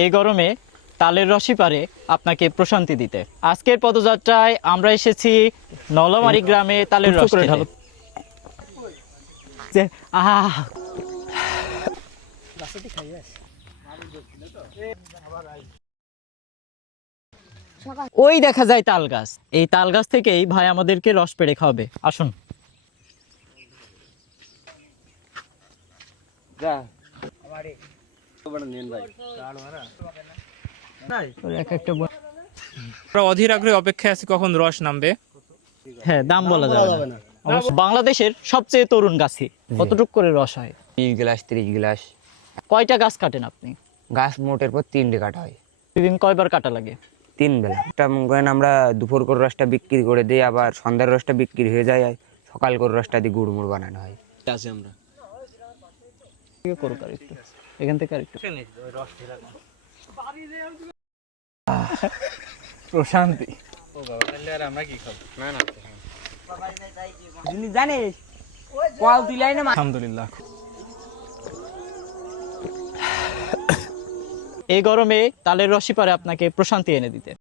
এই গরমে তালের রসই পারে আপনাকে প্রশান্তি দিতে। আজকের পদযাত্রায় আমরা এসেছি নলমারি গ্রামে তালের রস খেতে। আহ ওই দেখা যায় তাল গাছ। এই তাল গাছ থেকেই ভাই আমাদেরকে রস পেড়ে খাওয়াবে। আসুন। অধীর আগ্রহে অপেক্ষায় আছি কখন রস নামবে। হ্যাঁ, দাম বলা যাবে না। অবশ্য বাংলাদেশের সবচেয়ে তরুণ গাছই কতটুক করে রস হয়? 20 গ্লাস 30 গ্লাস। কয়টা গাছ কাটেন আপনি? গাছ মোটের পর 3টে কাটা হয়। প্রতিদিন কয়বার কাটা লাগে? 3 বেলা। একটা মনে করেন আমরা দুপুর করে রসটা বিক্রি করে দিই, আবার সন্ধ্যার রসটা বিক্রি হয়ে যায়, আর সকাল করে রসটা দিয়ে গুড় মুড় বানানো হয়। করুক আর একটু, এখান থেকে আর একটু প্রশান্তি। জানিস কল তুলাই না। আলহামদুলিল্লাহ। এই গরমে তালের রসই পারে আপনাকে প্রশান্তি এনে দিতে।